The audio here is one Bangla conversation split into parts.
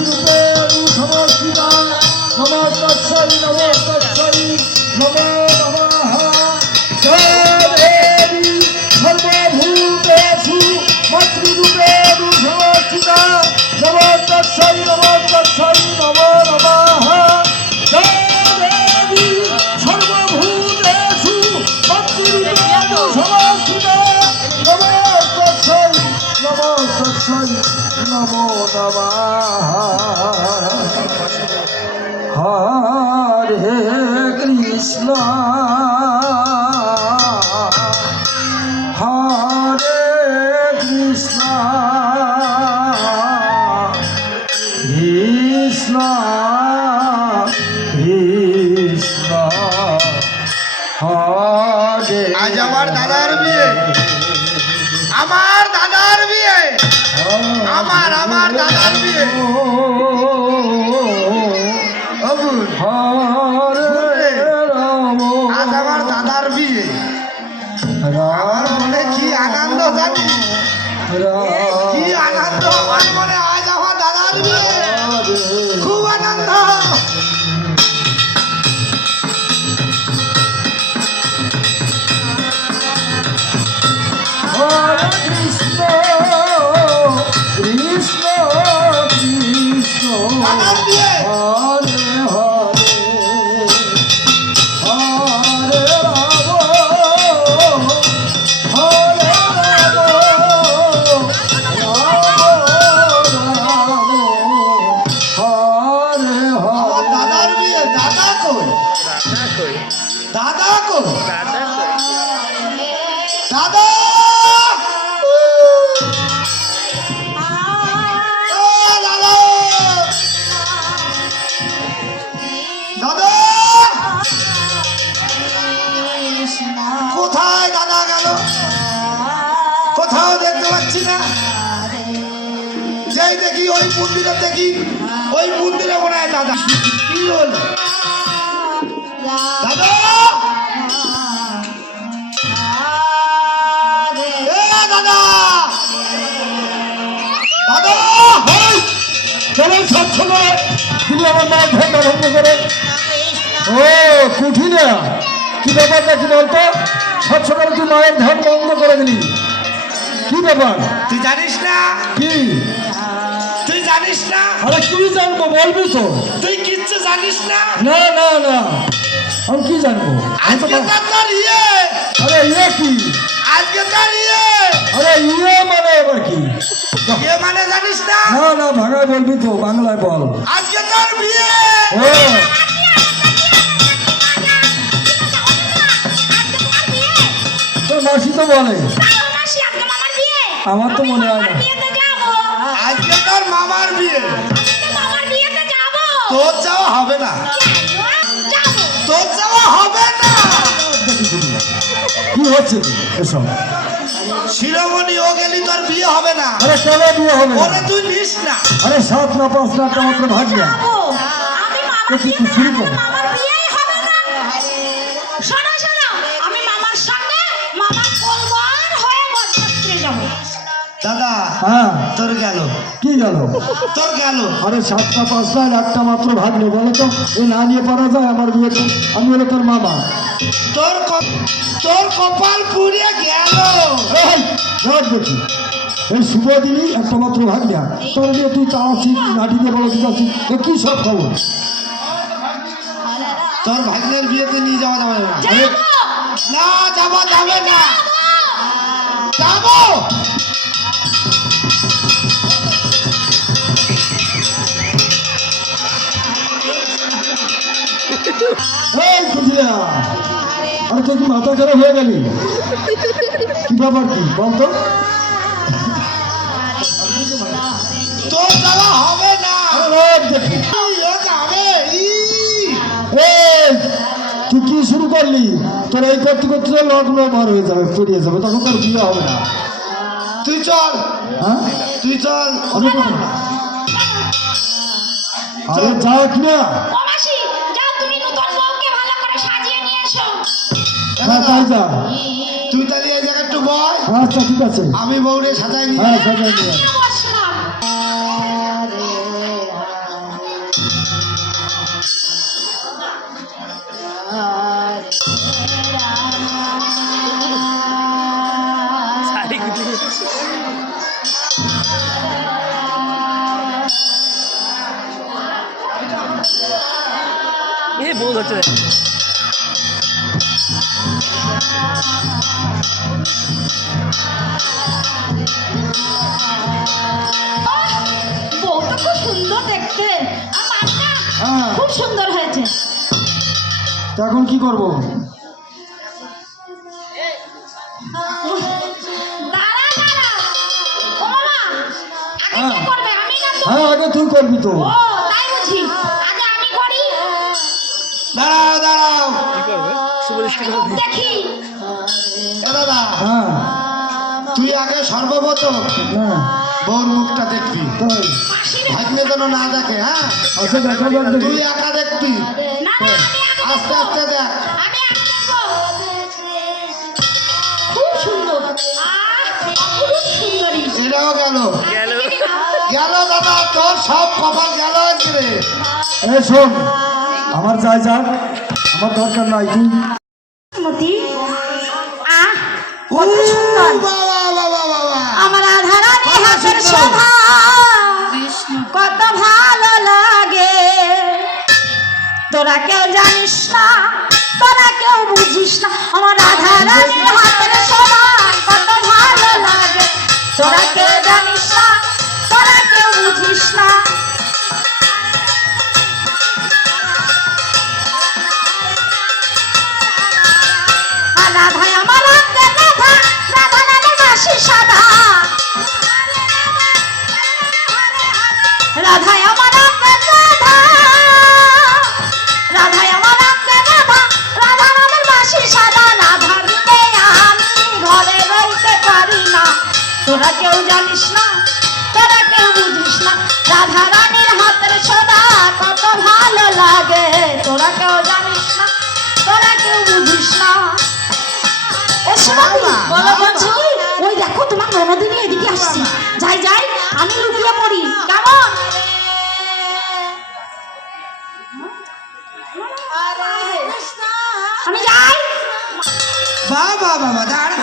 মাতৃরূপে সমষ্টিতা নমো তস্मै নমো তস্मै নমো নমঃ দেবী সর্বভূতেষু মাতৃরূপে সমষ্টিতা নমো তস্मै নমো তস্मै নমো নমঃ দেবী সর্বভূতেষু মাতৃরূপে সমষ্টিতা নমো তস্मै নমো তস্मै নমো নমঃ হরে কৃষ্ণ হরে কৃষ্ণ কৃষ্ণ কৃষ্ণ হরে। আজ আমার দাদার বিয়ে, আমার দাদার বিয়ে, আমার দাদার বিয়ে। আজ আমার দাদার বিয়ে, আমার মনে কি আনন্দ জানি, কি আনন্দ আমার মনে। আজ আমার দাদার বিয়ে, খুব আনন্দ। হরে কৃষ্ণ কৃষ্ণ কৃষ্ণ দাদার বিয়ে। হরে হরে হরে রাম হরে রাম রাম হরে আমার হরে। দাদার বিয়ে। দাদা কই? দাদা কই? দাদা ও দাদা, দাদা কোথায় দাদা গেল? কোথাও দেখতে পাচ্ছি না। যেই দেখি ওই মন্দিরে, দেখি ওই মন্দিরে মনে হয় দাদা। কি হল দাদা? এ দাদা, দাদা চলো স্বচ্ছ করে তুমি আমার মায়ের ধ্যানটা ভঙ্গ করে। ও কুঠি না, কি ব্যাপারটা কি বলতো? স্বচ্ছ করে তুই মায়ের ধ্যান ভঙ্গ করে দিলি, কি ব্যাপার? তুই জানিস না? কি? তুই জানিস না? আরে কি জানবো, বলবি তো? তুই কিচ্ছু জানিস না? না না না, আমি কি জানবো? আজকে তার ইয়ে, আরে ইয়ে কি? আজকে তার ইয়ে। আরে ইয়ে মানে এবার কি? ইয়ে মানে জানিস না? না না, ভাঙায় বলবি তো, বাংলায় বল। আজকে তার বিয়ে। ও তোর মাসি তো বলে, আমার তো মনে হয় না। আজকে তোর মামার বিয়ে। তোর যাওয়া হবে না, তোর যাওয়া হবে না। কি হচ্ছে এসব? শিরোমণি ও গেলি, তোর বিয়ে হবে না। আরে কেন বিয়ে হবে না? ওরে তুই নিস না। আরে 7 না 5 না, একটা মাত্র ভাগিয়া শুরু কর। দাদা হ্যাঁ, তোর গেল, কি গেল? তোর গেল। আরে 7 না 5 না, একটা মাত্র ভাগলে বলো তো, এ না নিয়ে পারা যায় আমার বিয়েতে? আমি হলো তোর মামা। তোর কপাল পুড়ে গেল। এই রাত দেখি, এই শুভ দিনই একটা মাত্র ভাগলিয়া, তোর নিয়ে তুই চালাচ্ছিস, লাঠি দিয়ে বলো দিচ্ছিস, এ কি সব খবর? তোর ভাগ্নের বিয়েতে নিয়ে যাওয়া যাবে না। আরে না, যাওয়া যাবে না। যাবো। এই কুঠিয়া, আরে তুই কি মাথা খারাপ হয়ে গেলি? কি ব্যাপার কি বলতো? তোর যাওয়া হবে না। রাত দেখি, ও যাবে। এই তুই কি শুরু করলি? তোর এই করতে করতে লগ্ন বার হয়ে যাবে, পেরিয়ে যাবে, তখন তোর বিয়ে হবে না। তুই চল, হ্যাঁ তুই চল। আমি কোথায়? আরে যাক না, হ্যাঁ তাই যা। তুই তাহলে এই জায়গায় একটু বয়, আচ্ছা ঠিক আছে, আমি বউরে সাজাই নিয়ে। হ্যাঁ সাজাই নিয়ে আয়। করছে রে। বউটা খুব সুন্দর দেখতে আর মাটা হ্যাঁ খুব সুন্দর হয়েছে। তা এখন কি করবো? দাঁড়া দাঁড়া ও মামা আগে কে করবে আমি না তো? হ্যাঁ আগে তুই করবি তো। ও তাই বুঝি আগে আমি করি। দাঁড়াও দাঁড়াও কি করবে? সুপারস্টার করবে। দেখি এ দাদা, হ্যাঁ তুই আগে সর্বপ্রথম না বউর মুখটা দেখবি, তাই মাসির ভাগ্নে যেন না দেখে। হ্যাঁ, আচ্ছা দেখা যাক তুই দেখি। একা দেখবি, না না আমি আগে আস্তে আস্তে দেখ। আমি আগে দেখবো। খুব সুন্দর অপরূপ সুন্দরী। এটাও গেল গেল। গেল দাদা, তোর সব কপাল গেল আজকে রে। এ শোন, আমার যাই যাক, আমার দরকার নাই। তুই মতি কত সুন্দর বাবা বাবা বাবা, আমার আধারানী হাতের শোভা কত ভালো লাগে। তোরা কেউ জানিস না, তোরা কেউ বুঝিস না, আমার আধারানী হাতের শোভা কত ভালো লাগে। তোরা কেউ জানিস না, তোরা কেউ বুঝিস না। আর রাধাই আমার অঙ্গের রাধা, রাধা নামের বাঁশি সাদা। রাধাই আমার অঙ্গের রাধা, রাধাই আমার অঙ্গের রাধা, রাধা নামের বাঁশি সাদা। রাধা বিনে আমি ঘরে রইতে পারি না। তোরা কেউ জানিস না, তোরা কেউ বুঝিস না, রাধা রানীর হাতের সোনা কত ভালো লাগে। তোরা কেউ জানিস না, তোরা কেউ বুঝিস না। ও সুমতি, বলো বলছি, ওই দেখো তোমার ননদিনী এদিকে আসছি। যাই যাই আমি লুকিয়ে পড়ি, কেমন? আমি যাই। বাবা বাবা দাঁড়া।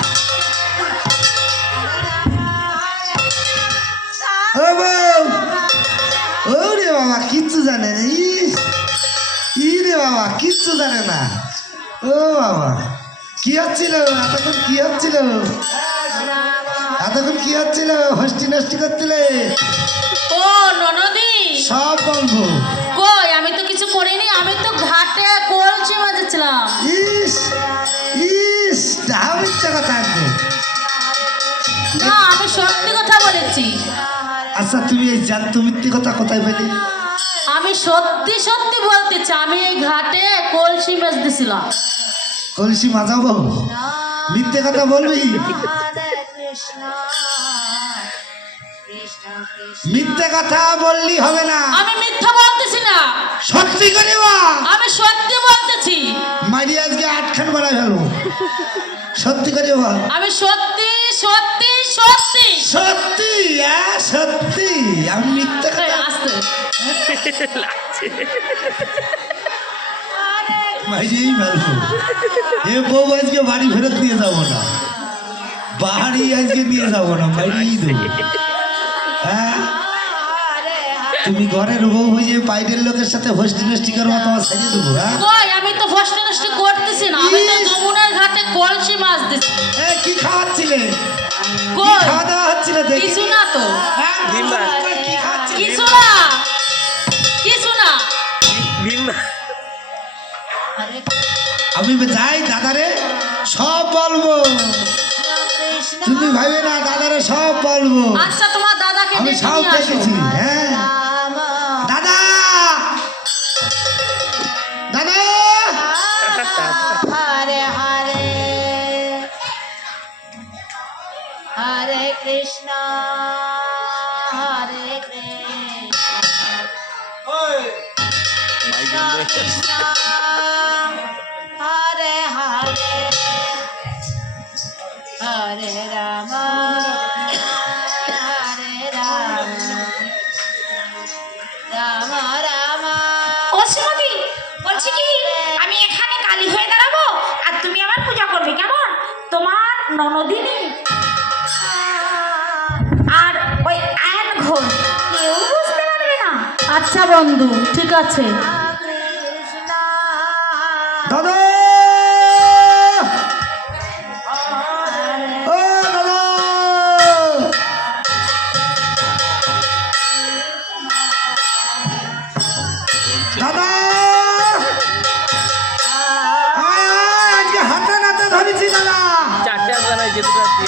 ও বউ, ওরে বাবা কিচ্ছু জানে না। রে বাবা কিচ্ছু জানে না। ও বাবা, কি হচ্ছিল এতক্ষণ? কি হচ্ছিল এতক্ষণ? কি হচ্ছিল? হস্টি নষ্টি করছিলে? ও ননদি, সব বলবো। কই আমি তো কিছু করিনি, আমি তো ঘাটে কলসি মাজেছিলাম। ইস ইস, তাও মিথ্যা কথা একদম। না আমি সত্যি কথা বলেছি। আচ্ছা তুমি এই জানত মিথ্যে কথা কোথায় পেলে? আমি সত্যি সত্যি বলতেছি, আমি এই ঘাটে কলসি মাজতেছিলাম। কলসি মাজাবো? মিথ্যে কথা বলবি? মিথ্যে কথা বললি হবে না, আমি মিথ্যা বলতেছি না, সত্যি করে বল। আমি সত্যি বলতেছি। মারি আজকে 8 খান বাড়াই ফেলবো। সত্যি করে বল। আমি সত্যি সত্যি সত্যি সত্যি? হ্যাঁ সত্যি, আমি মিথ্যে এই, কথা আস্তে মারিয়েই ফেলবো। এ বউ আজকে বাড়ি ফেরত নিয়ে যাবো না, বাড়ি আজকে নিয়ে যাবো না, মারিয়েই দেবো। হ্যাঁ, তুমি ঘরের বউ হয়ে বাইরের লোকের সাথে হোস্টি নষ্টি করবো, তোমার ছেড়ে দেবো। হ্যাঁ, কই আমি তো ফষ্ট নষ্ট করতেছি না, আমি তো যমুনার ঘাটে কলসি মাজতেছি। এ কি খাওয়াচ্ছিলে? কি কই খাওয়া দাওয়া হচ্ছিল দেখি? কিছু না তো, হ্যাঁ, ডিম্বা। কি খাওয়াচ্ছিলে? কিছু না, কিছু না। ডিম্বা। আমি যাই দাদারে সব বলবো, তুমি ভাবে না, দাদারে সব বলবো। আচ্ছা তোমার দাদাকে আমি ডেকে সব নিয়ে আসো। দেখেছি। হ্যাঁ দাদা, দাদা হরে হরে হরে কৃষ্ণ হরে কৃষ্ণ কৃষ্ণ হরে হরে হরে রাম হরে রাম রাম রাম। ও শ্রীমতী, বলছি কি আমি এখানে কালী হয়ে দাঁড়াবো আর তুমি আমার পূজা করবে, কেমন? তোমার ননদিনী আর ওই আয়ন ঘোষ কেউ বুঝতে পারবে না। আচ্ছা বন্ধু, ঠিক আছে। যেতে পারছি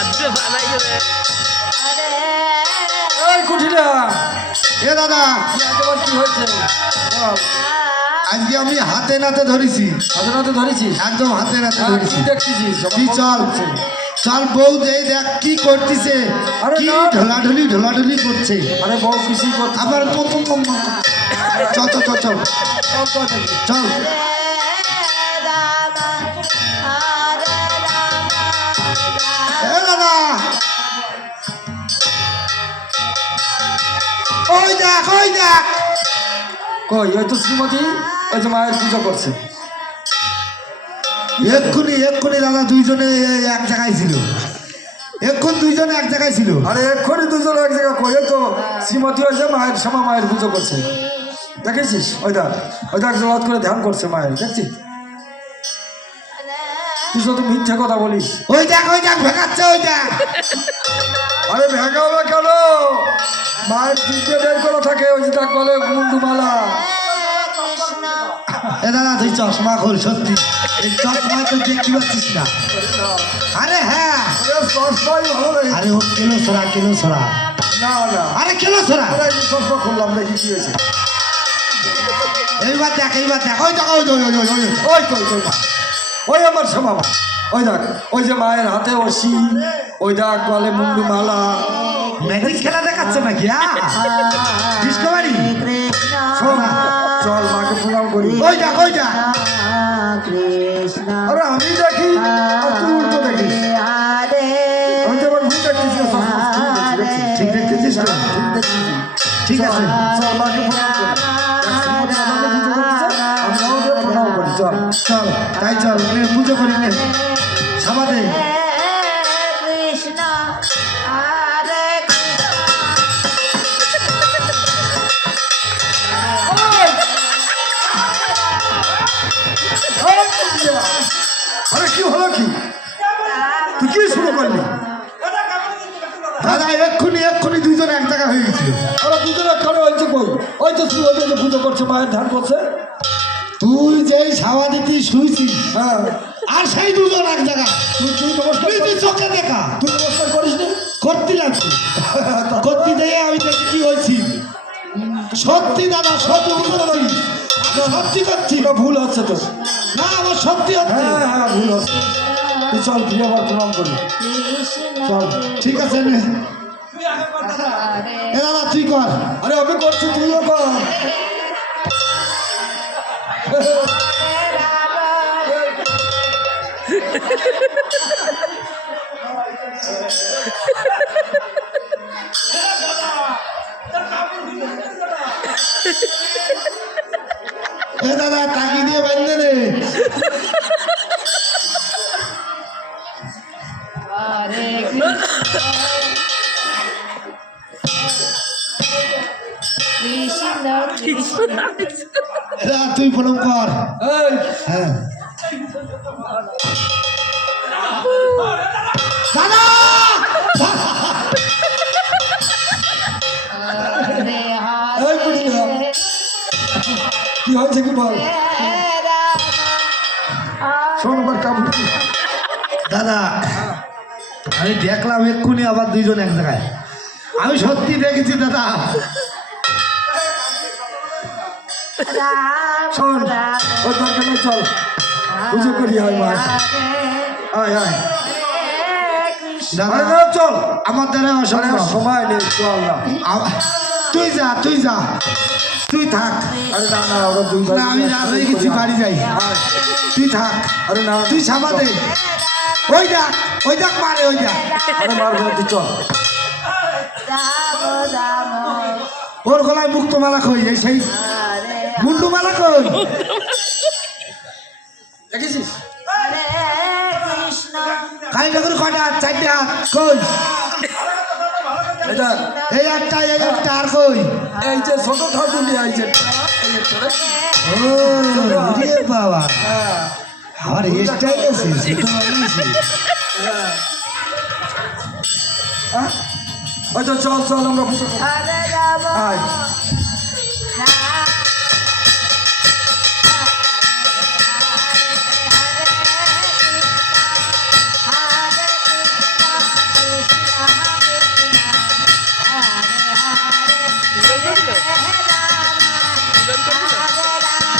আজকে বানাই গেলে এই কুঠিরা এ দাদা কি আজ আবার কি হয়েছে বল। আজকে আমি হাতে নাতে ধরেছি, হাতে নাতে ধরেছিস একদম হাতে নাতে হ্যাঁ, ধরেছি। কি দেখতেছিস সবার কি মন চল করছে। চল বউ দেই দেখ কি করতেছে, আরে কি না, না। ঢোলাঢুলি করছে। আরে বউ কিছুই করতে আবার চল চল চল চল চল এ দাদা ওই দেখ ওই দেখ কই ওই তো শ্রীমতী ওই যে মায়ের পুজো করছে এক্ষুনি দাদা দুইজনে এক জায়গায় ছিল, এক্ষুন দুইজনে এক জায়গায় ছিল। আরে এক্ষুনি দুজন এক জায়গা কই ওই তো শ্রীমতী হয়েছে মায়ের সময় মায়ের পুজো করছে দেখেছিস ওই দেখ জলাত করে ধ্যান করছে মায়ের দেখছিস তুই শুধু মিথ্যে কথা বলিস ওই দেখ ভেঙাচ্ছে ওই দেখ। আরে ভেঙা হবে কেন মায়ের চিনতে বের করে থাকে ওই যে দেখ বলে মুন্ডুমালা এ দাদা তুই চশমা খোল, সত্যি এই চশমায় তো দেখতে পাচ্ছিস না। আরে হ্যাঁ চশমাই ভালো লাগে আরে ও কেলো সরা না আরে কেলো সরা। আরে এই চশমা খুললাম দেখি কি হয়েছে এইবার দেখ ওই দেখ ওই ওই তো মা ওই আমার সে বাবা ওই দেখ ওই যে মায়ের হাতে ওসি ওই দেখ বলে মুন্ডুমালা ম্যাজিক খেলা দেখাচ্ছে নাকি? ডিসকভারি শোন চল মাকে প্রণাম করি ওই দেখ আরে আমি দেখি আর তুই উল্টো দেখিস আমি তো আবার ভুল দেখতেছি না, চশমা ঠিক দেখছি, ঠিক দেখতেছিস তো? ঠিক আছে চল মাকে প্রণাম করি দেখ, শ্রীমতী মাতাকে পুজো করতেছে, আমরাও যে প্রণাম করি চল চল তাই চল পুজো করি নে সাবাদে। কৃষ্ণ হরে আরে কি হলো কি তুই কি শুরু করলি দাদা এক্ষুনি দুইজন এক জায়গা হয়ে গেছিল। আরে দুজনে কারো হয়েছে কই ওই তো শ্রীমতী যে পুজো করছে মায়ের ধ্যান করছে তুই যেই সাবাদিতে শুয়েছিস হ্যাঁ আর সেই দুজন এক জায়গা, তুই নমস্কার তুই চোখে দেখা তুই নমস্কার করিস নি করতে লাগছে করতে দিয়ে আমি দেখি কি হয়েছি। সত্যি দাদা সত্যি করছি, সত্যি করছি এটা ভুল হচ্ছে তো না আমার সত্যি হচ্ছে। হ্যাঁ ভুল হচ্ছে তুই চল তুই আবার প্রণাম করি চল ঠিক আছে নে এ দাদা তুই কর। আরে আমি করছি তুইও কর এ দাদা টাকি দিয়ে বাঁধলে রে। এ দাদা তুই প্রণাম কর। এই হ্যাঁ দাদা এই বুঝলি কি হয়েছে কি বল শোন আমার কাপড় দাদা আমি দেখলাম এক্ষুনি আবার দুইজন এক জায়গায়, আমি সত্যি দেখেছি দাদা। শোন ওই দরকার নেই চল পুজো করি আয় মা আয় দাদা আরে না চল আমার দ্বারা আরে অসম্ভব। সময় নেই চল না তুই যা তুই থাক। আরে না ওরা দুই ভাই না আমি রাত হয়ে গেছি, বাড়ি যাই। আয়। তুই থাক, আরে না তুই সাবা দে। ওই দেখ মারে ওই দেখ আরে মারবো না, তুই চল ওর গলায় মুক্তমালা কই, এই সেই মুন্ডুমালা কই। দেখেছিস কালী ঠাকুর কটা হাত, চারটে হাত কই? এটা এই একটা আর কই? এই যে ছোট ঠাকুর এই যে ও রে বাবা, হ্যাঁ আমার স্টাইল আছে সেটা বানাইছি। আচ্ছা চল চল আমরা পুজো করি আয় মিলন করবি তো? হরে কৃষ্ণ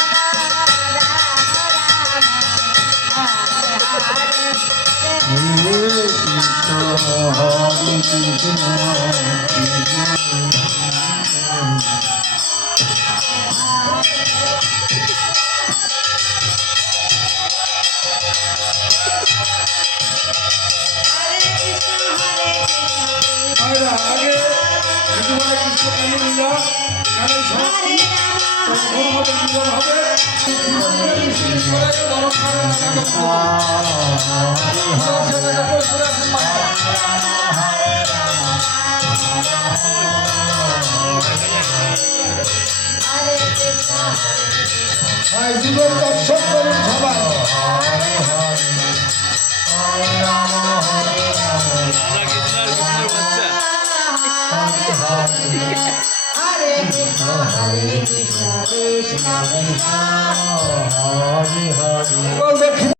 হরে কৃষ্ণ মায়েরা আগে হিন্দুমায় কৃষ্ণ কালী লীলা গানের সমাপ্তি তখন হবে মিলন হবে জীবন দর্শন করুন সবাই রাধা কৃষ্ণ আর কৃষ্ণের বাচ্চা। হরে কৃষ্ণ হরে কৃষ্ণ কৃষ্ণ কৃষ্ণ দক্ষিণ